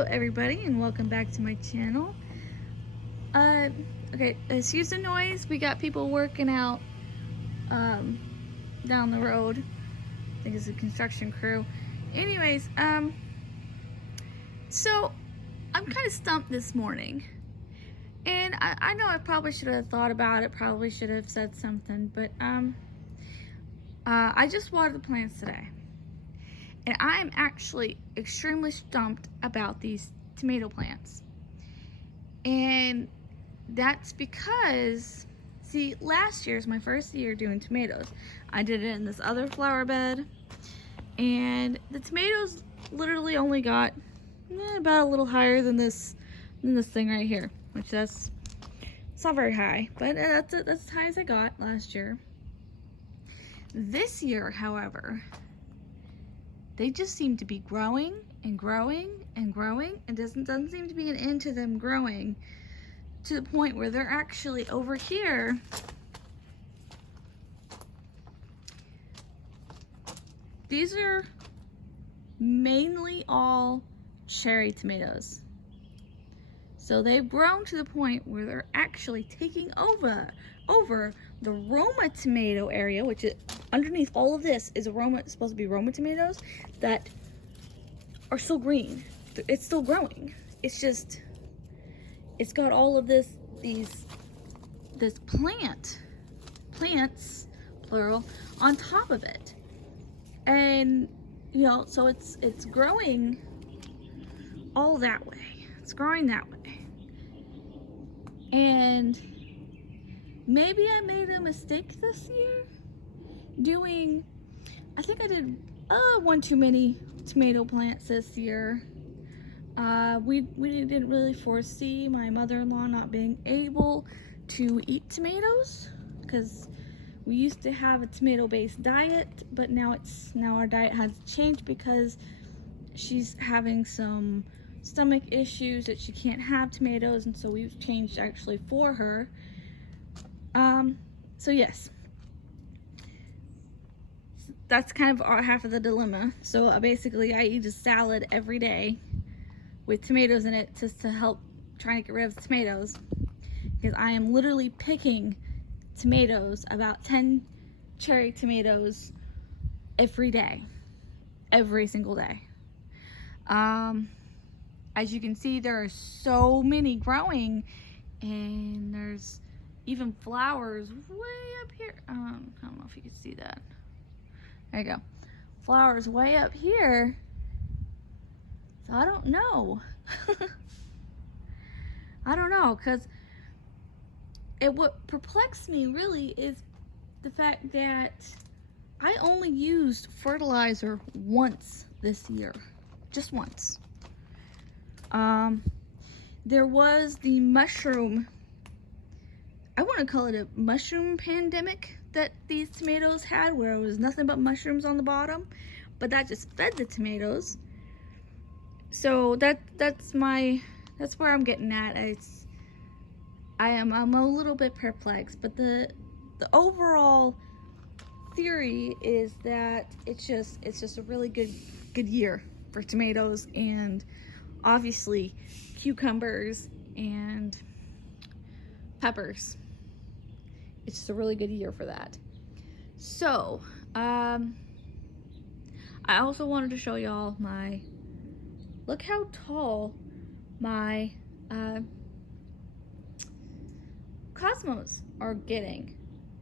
Hello everybody and welcome back to my channel. Okay, excuse the noise. We got people working out down the road. I think it's a construction crew. Anyways, so I'm kind of stumped this morning. And I know I probably should have thought about it, probably should have said something, but I just watered the plants today. And I'm actually extremely stumped about these tomato plants. And that's because, see, last year is my first year doing tomatoes. I did it in this other flower bed. And the tomatoes literally only got about a little higher than this thing right here. Which it's not very high, but that's as high as I got last year. This year, however, they just seem to be growing and growing and growing, and doesn't seem to be an end to them growing to the point where they're actually over here. These are mainly all cherry tomatoes. So they've grown to the point where they're actually taking over the Roma tomato area, which is underneath all of this is supposed to be Roma tomatoes that are still green. It's still growing. It's just, it's got all of this plants, plural, on top of it. And, you know, so it's growing all that way. It's growing that way. And maybe I made a mistake this year doing, I think I did one too many tomato plants this year. We didn't really foresee my mother-in-law not being able to eat tomatoes, because we used to have a tomato-based diet, but now our diet has changed because she's having some stomach issues that she can't have tomatoes, and so we've changed actually for her. So yes, that's kind of half of the dilemma. So basically I eat a salad every day with tomatoes in it just to help trying to get rid of the tomatoes, because I am literally picking tomatoes, about 10 cherry tomatoes every day, every single day. As you can see, there are so many growing, and there's even flowers way up here. I don't know if you can see that. There you go. Flowers way up here. So I don't know. I don't know, because what perplexed me really is the fact that I only used fertilizer once this year. Just once. There was the mushroom, I want to call it a mushroom pandemic that these tomatoes had, where it was nothing but mushrooms on the bottom, but that just fed the tomatoes. So that's where I'm getting at. I'm a little bit perplexed, but the overall theory is that it's just a really good year for tomatoes, and obviously cucumbers and peppers. It's just a really good year for that. So I also wanted to show y'all look how tall my cosmos are getting.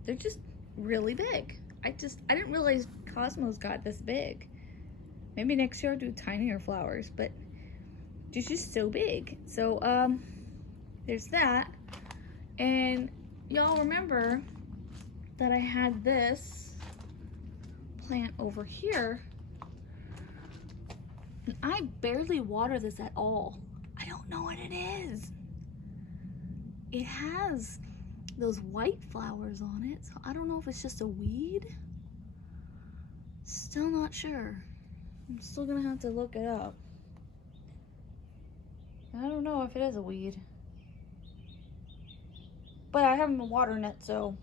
They're just really big. I didn't realize cosmos got this big. Maybe next year I'll do tinier flowers, but they're just so big. So there's that. And y'all remember that I had this plant over here, and I barely water this at all. I don't know what it is. It has those white flowers on it, so I don't know if it's just a weed. Still not sure. I'm still gonna have to look it up. I don't know if it is a weed, but I haven't been watering it, so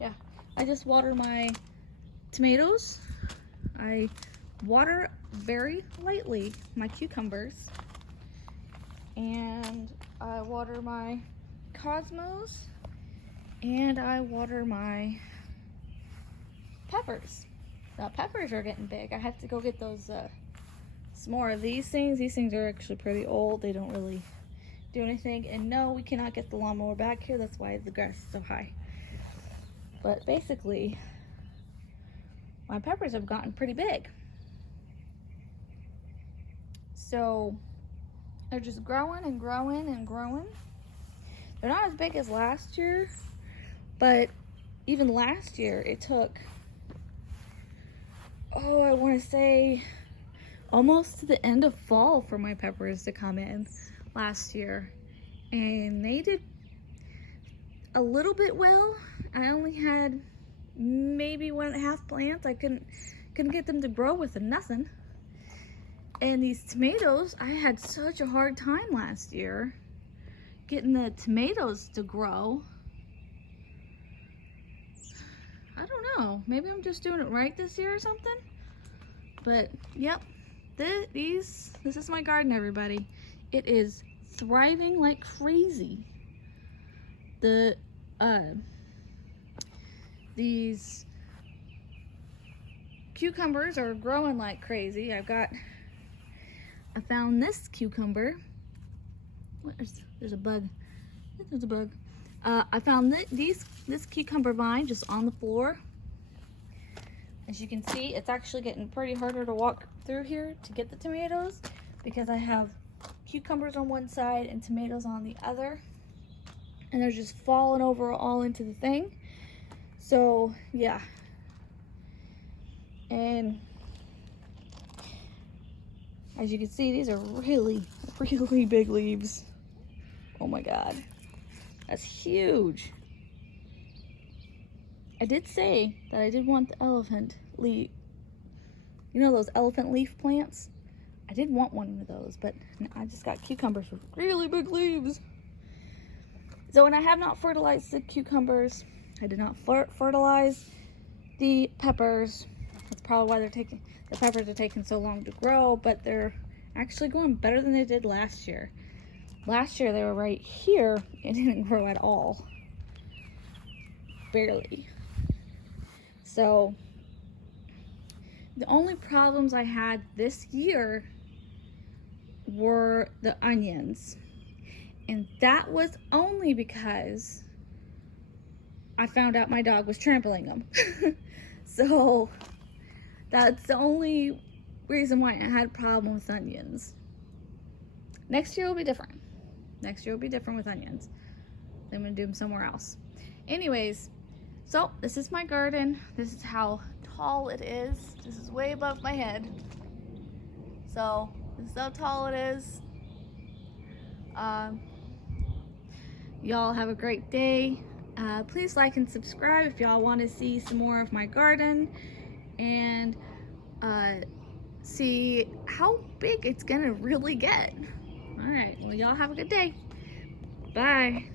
yeah. I just water my tomatoes. I water very lightly my cucumbers, and I water my cosmos, and I water my peppers. Now peppers are getting big. I have to go get those some more of these things. These things are actually pretty old. They don't really do anything. And no, we cannot get the lawnmower back here. That's why the grass is so high. But basically, my peppers have gotten pretty big. So they're just growing and growing and growing. They're not as big as last year, but even last year it took, oh, I want to say almost to the end of fall for my peppers to come in last year. And they did a little bit well. I only had maybe 1.5 plants. I couldn't get them to grow with nothing. And these tomatoes, I had such a hard time last year getting the tomatoes to grow. I don't know, maybe I'm just doing it right this year or something. But yep, this is my garden, everybody. It is thriving like crazy. These cucumbers are growing like crazy. I found this cucumber. There's a bug. There's a bug. I found this cucumber vine just on the floor. As you can see, it's actually getting pretty harder to walk through here to get the tomatoes because I have cucumbers on one side and tomatoes on the other. And they're just falling over all into the thing. So, yeah. And as you can see, these are really, really big leaves. Oh my God, that's huge. I did say that I did want the elephant leaf. You know those elephant leaf plants? I did want one of those, but I just got cucumbers with really big leaves. So, and I have not fertilized the cucumbers. I did not fertilize the peppers. That's probably why the peppers are taking so long to grow, but they're actually going better than they did last year. Last year they were right here and didn't grow at all. Barely. So the only problems I had this year were the onions. And that was only because I found out my dog was trampling them. So that's the only reason why I had a problem with onions. Next year will be different. Next year will be different with onions. I'm gonna do them somewhere else. Anyways, so this is my garden. This is how tall it is. This is way above my head. So this is how tall it is. Y'all have a great day. Please like and subscribe if y'all want to see some more of my garden and see how big it's gonna really get. All right, well, y'all have a good day. Bye.